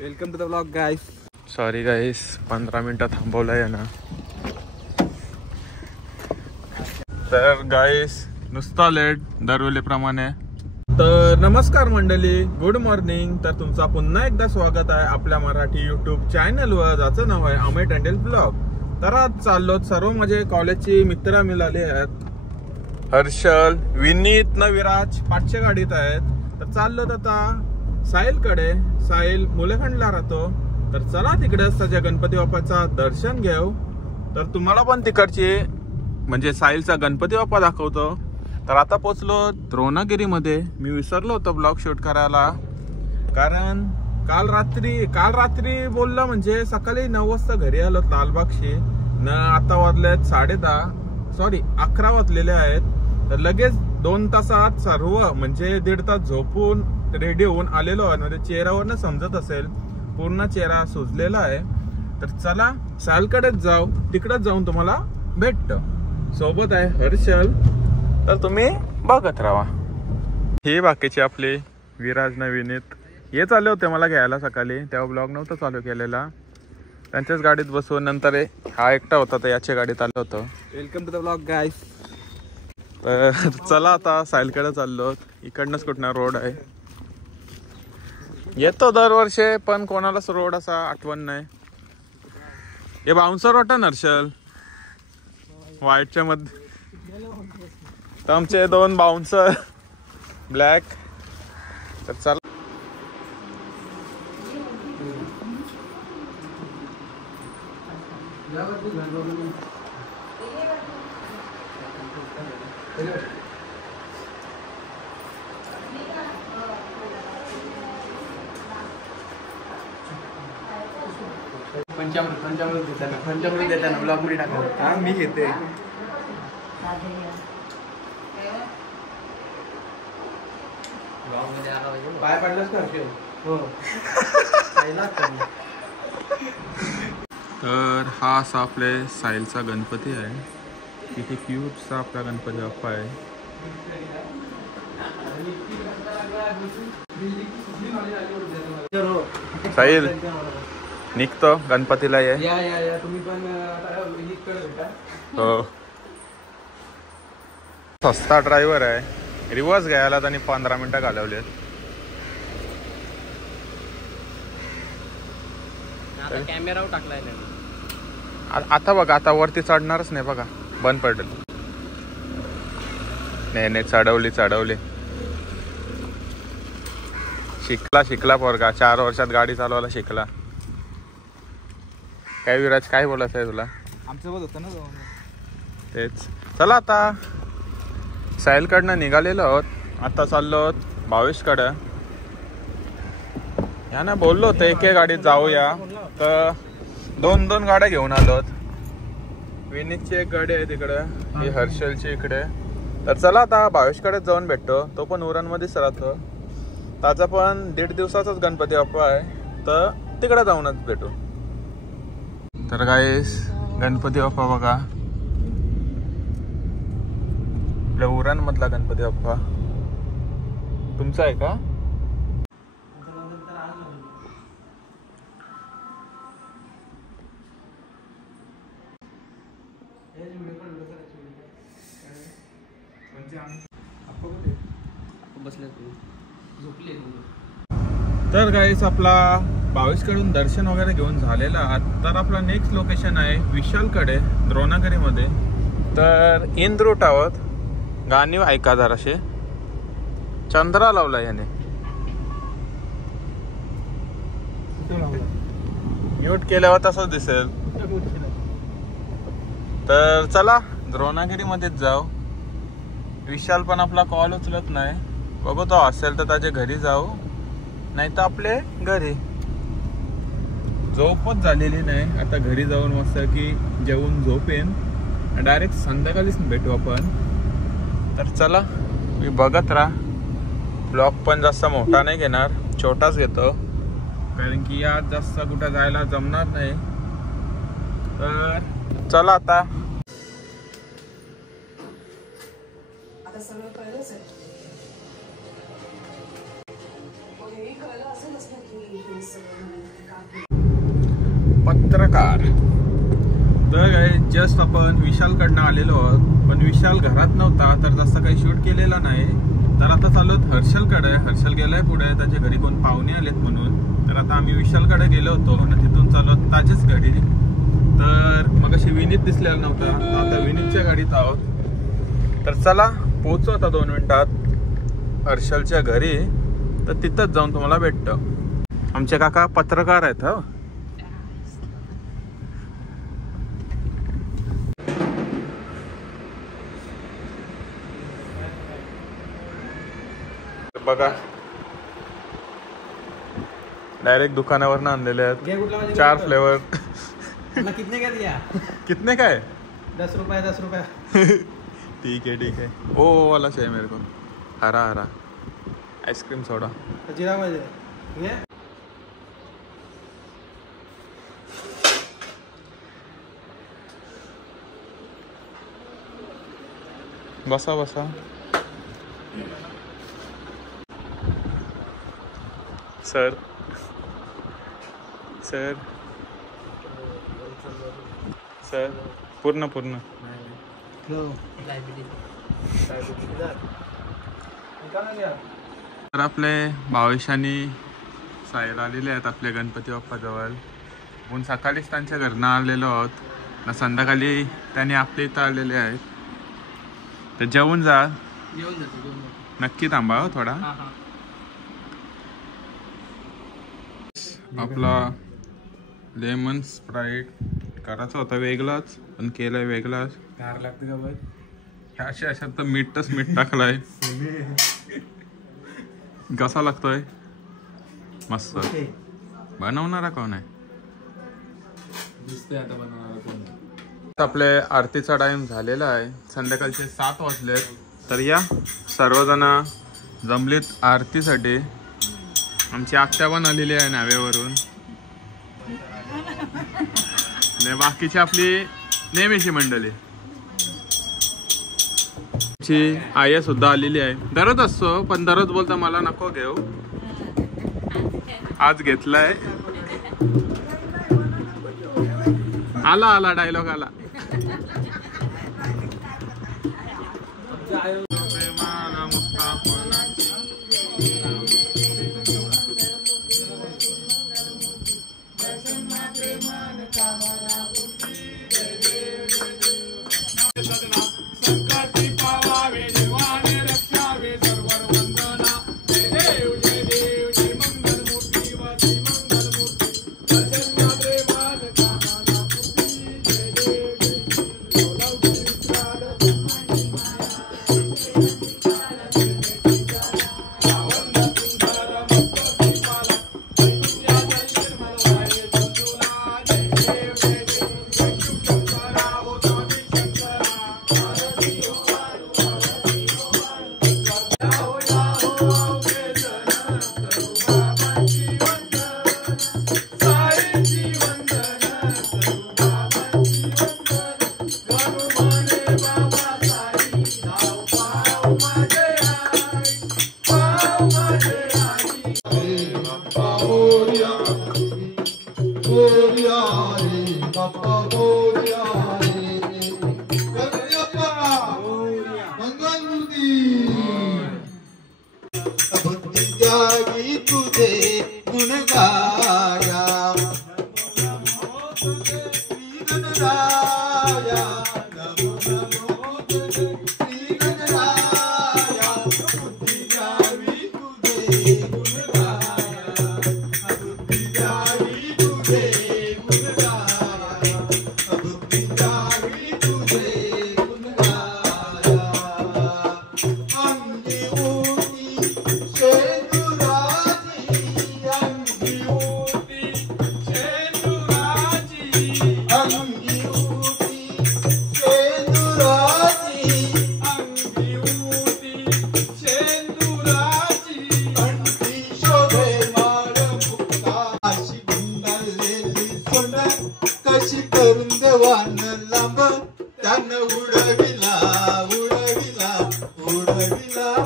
Welcome to the blog guys. Sorry guys, 15 मिनिटं थांबवलंय आहे ना. तर गाईस नुसता लेट दरवेळेप्रमाणे. तर नमस्कार मंडळी, गुड मॉर्निंग. तर तुमचा पुन्हा एकदा स्वागत आहे आपल्या मराठी यूट्यूब चॅनलवर, ज्याचं नाव आहे अमेट हँडल ब्लॉग. तर आज चाललो सर्व माझे कॉलेजची मित्र मिळाले आहेत. हर्षल, विनीत न विराज पाठच्या गाडीत आहेत. तर चाललो आता साहिलकडे. साहिल मुलेखंडला राहतो. तर चला तिकडे सध्या गणपती बाप्पाचा दर्शन घेऊ. तर तुम्हाला पण तिकडची म्हणजे साहिलचा गणपती बाप्पा दाखवतो. तर आता पोचलो द्रोणागिरीमध्ये. मी विसरलो होतो ब्लॉग शूट करायला, कारण काल रात्री बोलला म्हणजे सकाळी 9 वाजता घरी आलो लालबागशी न. आता वाजलेत 11:30 वाजलेले आहेत. तर लगेच 2 तासात सर्व म्हणजे 1.5 तास झोपून रेडी होऊन आलेलो आहे. म्हणजे चेहऱ्यावरनं समजत असेल पूर्ण चेहरा सुजलेला आहे. तर चला सालकडेच जाऊ, तिकडेच जाऊन तुम्हाला भेटतो. सोबत आहे हर्षल, तर तुम्ही बघत राहा. हे बाकीचे आपले विराज न विनीत हे चालले होते मला घ्यायला सकाळी, तेव्हा ब्लॉग नव्हता चालू केलेला. त्यांच्याच गाडीत बसून नंतर हा एकटा होता तर याच्या गाडीत आलो होतो. Welcome to the blog guys. तर चला आता साहिलकडे चाललो. इकडनंच कुठला रोड आहे. येतो दरवर्षी पण कोणालाच रोड असा आठवण नाही. हे बाउन्सर वाटत हर्षल व्हाईटच्या मध्ये. तर आमचे 2 बाउन्सर ब्लॅक. तर चला पंचामृत देताना ब्लॉग मध्ये टाकलं. हा मी घेते. पाय पडलास का हर्षल? हो. तर हा असा आपले साहिलचा गणपती आहे. इथे क्यूटचा आपला गणपती बाप्पा आहे. साहिल निघतो गणपतीला ये. या तुम्ही पण हो. सस्ता ड्रायव्हर आहे. रिवर्स घ्यायला त्यांनी 15 मिनिटं घालवलेत. कॅमेरावर टाकलाय. आता बघा, आता वरती चढणारच नाही बघा, बंद पडेल. नाही चढवली. शिकला पोरगा. 4 वर्षात गाडी चालवायला शिकला. काय विराज, काय बोलायचं आहे तुला? आमच्यासोबत होतं ना तेच. चला आता साहिलकडनं निघालेलो आहोत. आता चाललो आहोत भावेशकडं. यानं बोललो होतं एके गाडीत जाऊया, तर 2 गाड्या घेऊन आलो. विनीतची एक गाडी आहे तिकडं, ही हर्षलची इकडे. तर चला आता भावेशकडेच जाऊन भेटतो. तो पण उरणमध्येच राहतो. त्याचा पण 1.5 दिवसाचाच गणपती बाप्पा आहे, तर तिकडे जाऊनच भेटू. तर गाईस गणपती बाप्पा बघा, आपल्या उरणमधला गणपती बाप्पा. तुमचा आहे का? तर गाईस आपला भावेशकडून दर्शन वगैरे घेऊन झालेला. तर आपला नेक्स्ट लोकेशन आहे विशालकडे द्रोणागिरीमध्ये. तर इन रूट आहोत. गाणी ऐका जराशे. चंद्रा लावला याने, म्यूट केल्यावर तसंच दिसेल. तर चला द्रोणागिरीमध्येच जाऊ. विशाल पण आपला कॉल उचलत नाही. बघू तो असेल तर त्याच्या घरी जाऊ, नाही तर आपले घरी. झोपच झालेली नाही. आता घरी जाऊन मस्त की जेवून झोपेन, डायरेक्ट संध्याकाळीच भेटू आपण. तर चला मी बघत राहा. ब्लॉग पण जास्त मोठा नाही घेणार, छोटाच घेतो, कारण की आज जास्त कुठं जायला जमणार नाही. तर चला आता. पत्रकार. तर जस्ट आपण विशालकडनं आलेलो आहोत, पण विशाल घरात नव्हता तर जास्त काही शूट केलेला नाही. तर आता चालू हर्षलकडे. हर्षल गेलाय पुढे, त्याच्या घरी कोण पाहुणे आलेत म्हणून. तर आता आम्ही विशालकडे गेलो होतो आणि तिथून चालू ताजेच घरी. तर मग अशी विनीत दिसलेला नव्हता, आता विनीतच्या गाडीत आहोत. तर चला पोहोचू आता 2 मिनिटात हर्षलच्या घरी. तर तिथंच जाऊन तुम्हाला भेटतो. आमचे काका पत्रकार आहेत. हा बघा, डायरेक्ट दुकानावर आणलेले आहेत 4 फ्लेवर. कितने का दिया? कितने का है? 10 रुपये 10 रुपये. ठीक है. ओ वाला चाहिए मेरे को, हरा आइसक्रीम सोडा. जीरा मध्ये ये. बसा. सर पूर्ण. तर आपले भावेशानी साहेब आलेले आहेत आपल्या गणपती बाप्पाजवळ. आपण सकाळीच त्यांच्या घरनं आलेलो आहोत ना, संध्याकाळी त्यांनी आपल्या इथं आलेले आहेत. तर जेवून जा, नक्की थांबा हो थोडा. आपला लेमन स्प्राईट करायचा होता वेगळाच, पण केलाय वेगळाच. गार लागते का बघ. अशा तर मीठ टाकलाय. कसा लागतोय? मस्त. बनवणारा कोण आहे? दिसतोय आता बनवणारा कोण. आपले आरतीचा टाइम झालेला आहे, संध्याकाळचे 7 वाजलेत. तर या सर्वजण जमलीत आरतीसाठी. आमची आत्या पण आलेली आहे नाव्यावरून. बाकीची आपली नेहमीची मंडळी. आई सुद्धा आलेली आहे. दररोज असतो, पण दररोज बोलता मला नको घेऊ, आज घेतलाय. आला डायलॉग आला.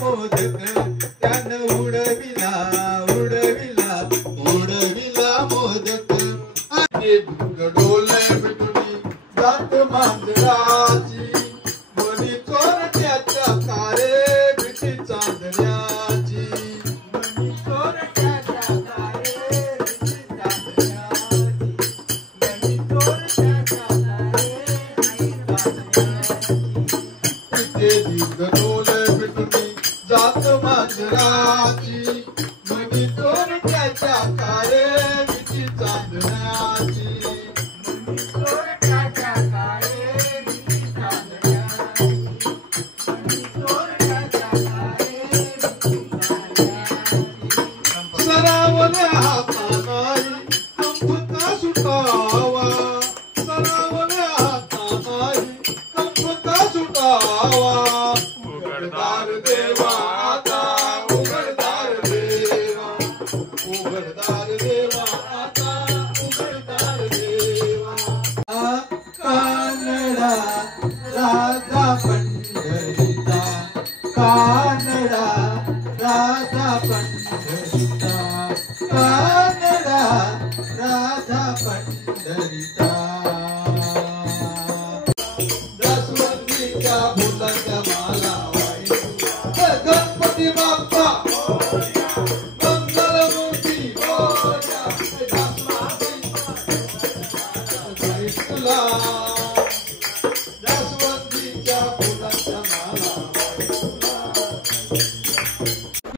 मोदक त्यानं उडविला जात मांजराची मनी चोरट्याच्या काळे विची चांदण्याची मनी चोरट्याच्या काळे विची चांदण्याची मनी चोरट्याच्या काळे विची चांदण्याची सरावल्या हाता नाही कंपका सुटावा सरावल्या हाता नाही कंपका सुटावा उघडदार देवा आता उघडदार देवा उघडदार देवा आता उघडदार देवा कानडा राजा पंढरीचा कानडा राजा पंढरीचा कानडा राजा पंढरीचा